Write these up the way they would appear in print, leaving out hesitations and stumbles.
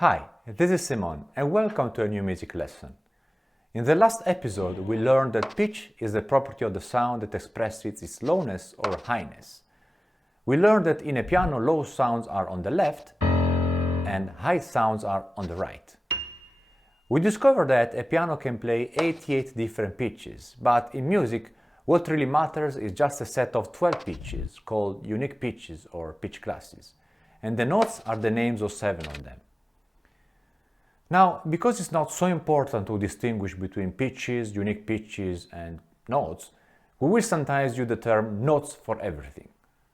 Hi, this is Simon and welcome to a new music lesson. In the last episode we learned that pitch is the property of the sound that expresses its lowness or highness. We learned that in a piano low sounds are on the left and high sounds are on the right. We discovered that a piano can play 88 different pitches, but in music what really matters is just a set of 12 pitches called unique pitches or pitch classes, and the notes are the names of 7 of them. Now, because it's not so important to distinguish between pitches, unique pitches and notes, we will sometimes use the term notes for everything.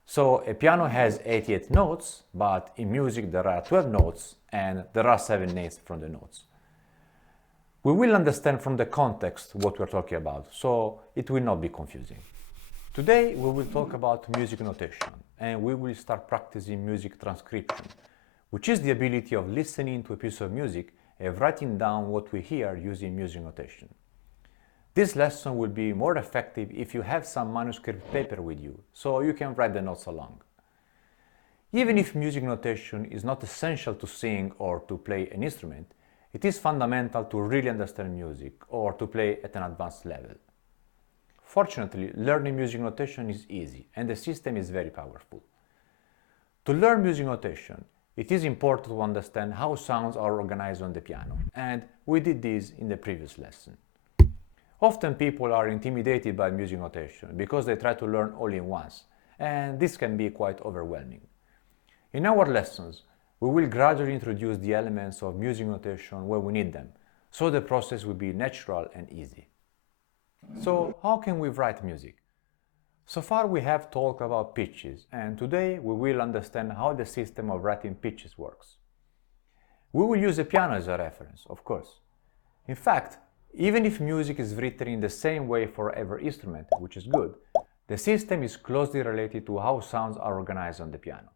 So a piano has 88 notes, but in music there are 12 notes and there are 7 names from the notes. We will understand from the context what we're talking about, so it will not be confusing. Today we will talk about music notation and we will start practicing music transcription, which is the ability of listening to a piece of music and writing down what we hear using music notation. This lesson will be more effective if you have some manuscript paper with you, so you can write the notes along. Even if music notation is not essential to sing or to play an instrument, it is fundamental to really understand music or to play at an advanced level. Fortunately, learning music notation is easy and the system is very powerful. To learn music notation, it is important to understand how sounds are organized on the piano, and we did this in the previous lesson. Often people are intimidated by music notation because they try to learn all in once, and this can be quite overwhelming. In our lessons, we will gradually introduce the elements of music notation where we need them, so the process will be natural and easy. So, how can we write music? So far we have talked about pitches, and today we will understand how the system of writing pitches works. We will use a piano as a reference, of course. In fact, even if music is written in the same way for every instrument, which is good, the system is closely related to how sounds are organized on the piano.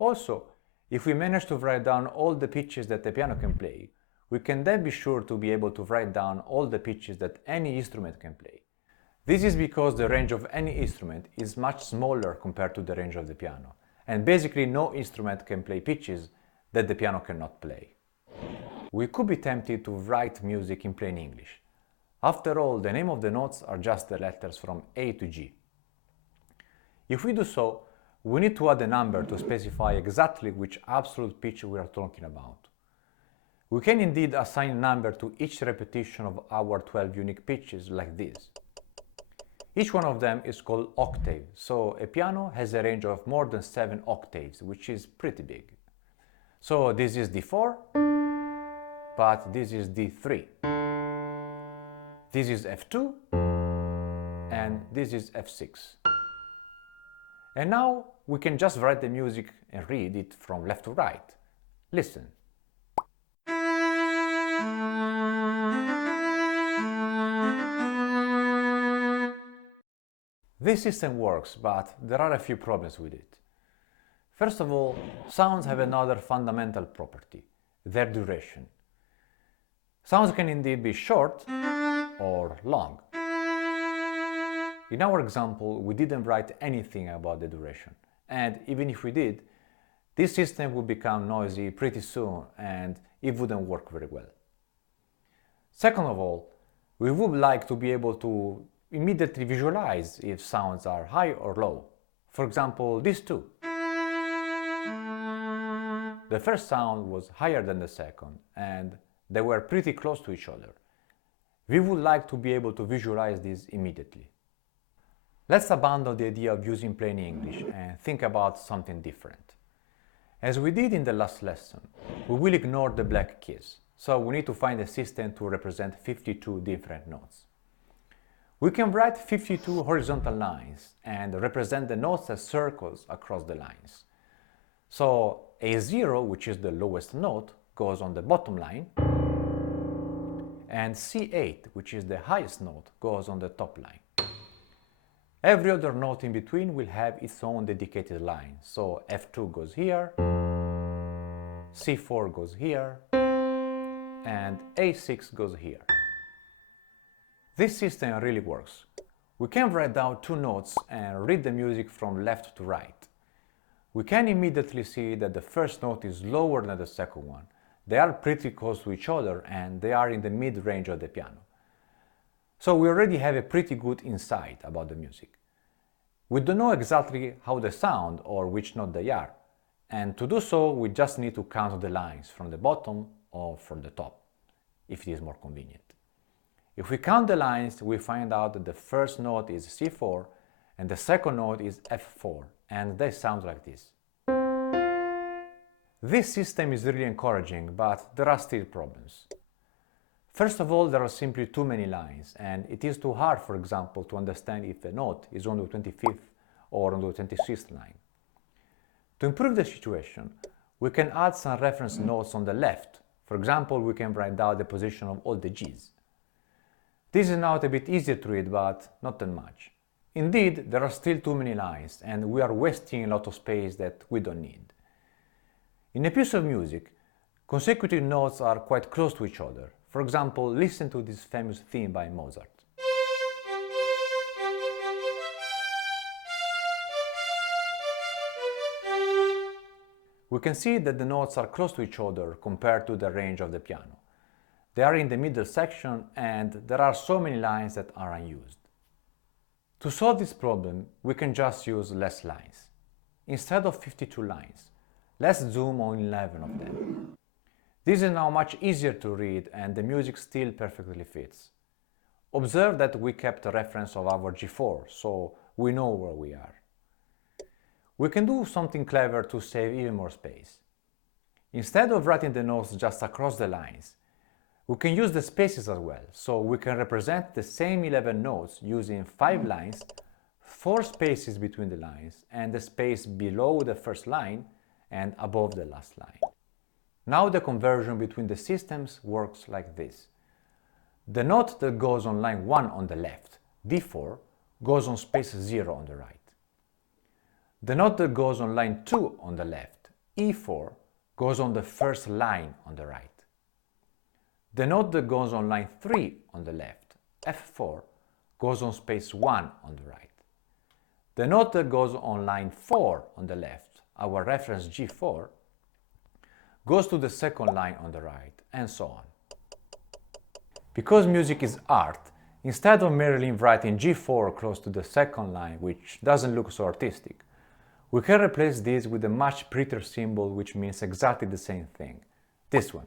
Also, if we manage to write down all the pitches that the piano can play, we can then be sure to be able to write down all the pitches that any instrument can play. This is because the range of any instrument is much smaller compared to the range of the piano, and basically no instrument can play pitches that the piano cannot play. We could be tempted to write music in plain English. After all, the name of the notes are just the letters from A to G. If we do so, we need to add a number to specify exactly which absolute pitch we are talking about. We can indeed assign a number to each repetition of our 12 unique pitches like this. Each one of them is called octave, so a piano has a range of more than 7 octaves, which is pretty big. So this is D4, but this is D3. This is F2, and this is F6. And now we can just write the music and read it from left to right. Listen. This system works, but there are a few problems with it. First of all, sounds have another fundamental property, their duration. Sounds can indeed be short or long. In our example, we didn't write anything about the duration, and even if we did, this system would become noisy pretty soon and it wouldn't work very well. Second of all, we would like to be able to immediately visualize if sounds are high or low. For example, these two. The first sound was higher than the second, and they were pretty close to each other. We would like to be able to visualize this immediately. Let's abandon the idea of using plain English and think about something different. As we did in the last lesson, we will ignore the black keys, so we need to find a system to represent 52 different notes. We can write 52 horizontal lines and represent the notes as circles across the lines. So A0, which is the lowest note, goes on the bottom line, and C8, which is the highest note, goes on the top line. Every other note in between will have its own dedicated line, so F2 goes here, C4 goes here, and A6 goes here. This system really works. We can write down 2 notes and read the music from left to right. We can immediately see that the first note is lower than the second one, They are pretty close to each other and they are in the mid-range of the piano. So we already have a pretty good insight about the music. We don't know exactly how they sound or which note they are, and to do so we just need to count the lines from the bottom or from the top, if it is more convenient. If we count the lines, we find out that the first note is C4 and the second note is F4, and they sound like this. This system is really encouraging, but there are still problems. First of all, there are simply too many lines, and it is too hard, for example, to understand if a note is on the 25th or on the 26th line. To improve the situation, we can add some reference notes on the left. For example, we can write down the position of all the Gs. This is now a bit easier to read, but not that much. Indeed, there are still too many lines, and we are wasting a lot of space that we don't need. In a piece of music, consecutive notes are quite close to each other. For example, listen to this famous theme by Mozart. We can see that the notes are close to each other compared to the range of the piano. They are in the middle section and there are so many lines that are unused. To solve this problem, we can just use less lines. Instead of 52 lines, let's zoom on 11 of them. This is now much easier to read and the music still perfectly fits. Observe that we kept a reference of our G4, so we know where we are. We can do something clever to save even more space. Instead of writing the notes just across the lines, we can use the spaces as well, so we can represent the same 11 notes using 5 lines, 4 spaces between the lines, and the space below the first line and above the last line. Now the conversion between the systems works like this. The note that goes on line 1 on the left, D4, goes on space 0 on the right. The note that goes on line 2 on the left, E4, goes on the first line on the right. The note that goes on line 3 on the left, F4, goes on space 1 on the right. The note that goes on line 4 on the left, our reference G4, goes to the second line on the right, and so on. Because music is art, instead of merely writing G4 close to the second line, which doesn't look so artistic, we can replace this with a much prettier symbol which means exactly the same thing, this one,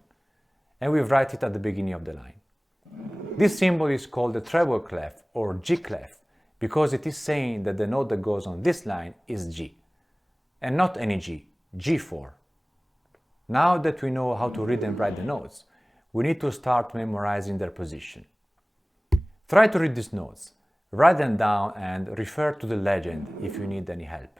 and we write it at the beginning of the line. This symbol is called the treble clef or G clef because it is saying that the note that goes on this line is G, and not any G, G4. Now that we know how to read and write the notes, we need to start memorizing their position. Try to read these notes, write them down and refer to the legend if you need any help.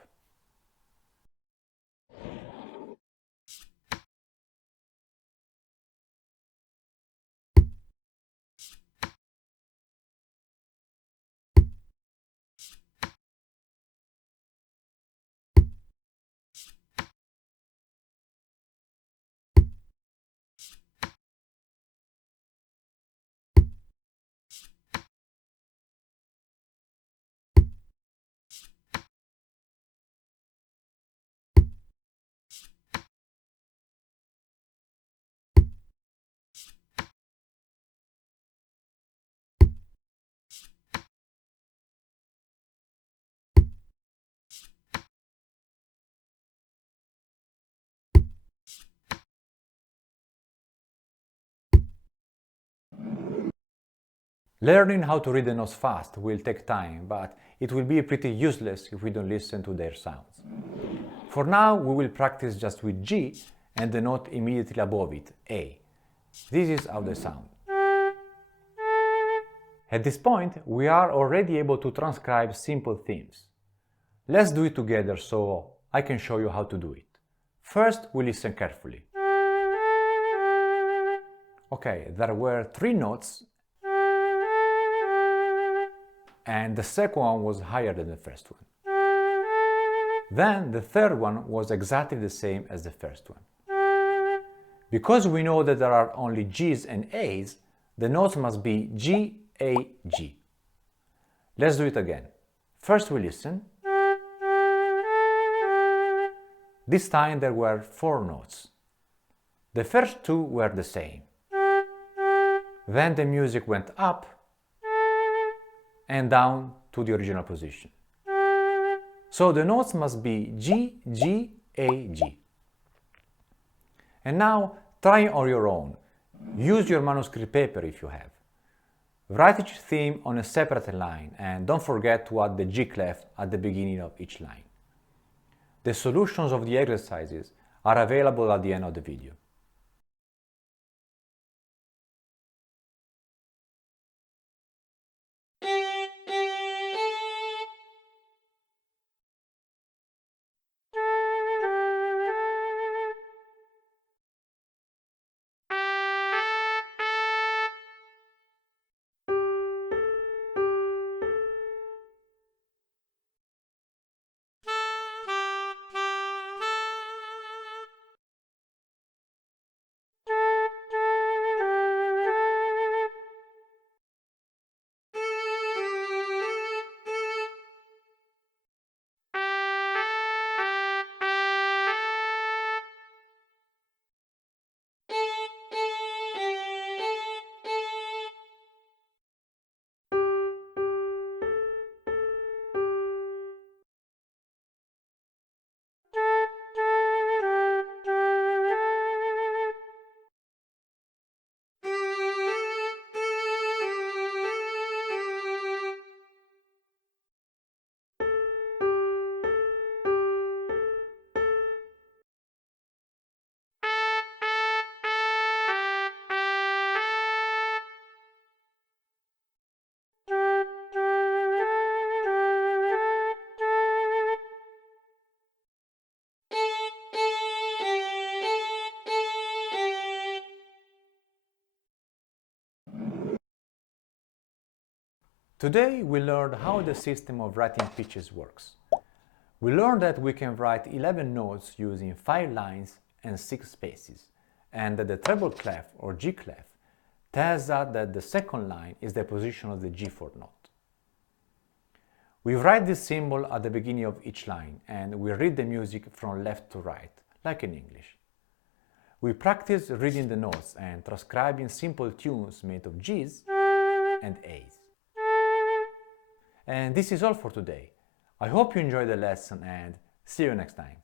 Learning how to read the notes fast will take time, but it will be pretty useless if we don't listen to their sounds. For now, we will practice just with G and the note immediately above it, A. This is how they sound. At this point, we are already able to transcribe simple themes. Let's do it together so I can show you how to do it. First, we listen carefully. Okay, there were 3 notes and the second one was higher than the first one. Then the third one was exactly the same as the first one. Because we know that there are only G's and A's, the notes must be G, A, G. Let's do it again. First we listen. This time there were 4 notes. The first two were the same. Then the music went up and down to the original position. So the notes must be G, G, A, G. And now try on your own. Use your manuscript paper if you have. Write each theme on a separate line and don't forget to add the G clef at the beginning of each line. The solutions of the exercises are available at the end of the video. Today we learned how the system of writing pitches works. We learned that we can write 11 notes using 5 lines and 6 spaces, and that the treble clef or G clef tells us that the second line is the position of the G4 note. We write this symbol at the beginning of each line and we read the music from left to right, like in English. We practice reading the notes and transcribing simple tunes made of Gs and As. And this is all for today. I hope you enjoyed the lesson and see you next time.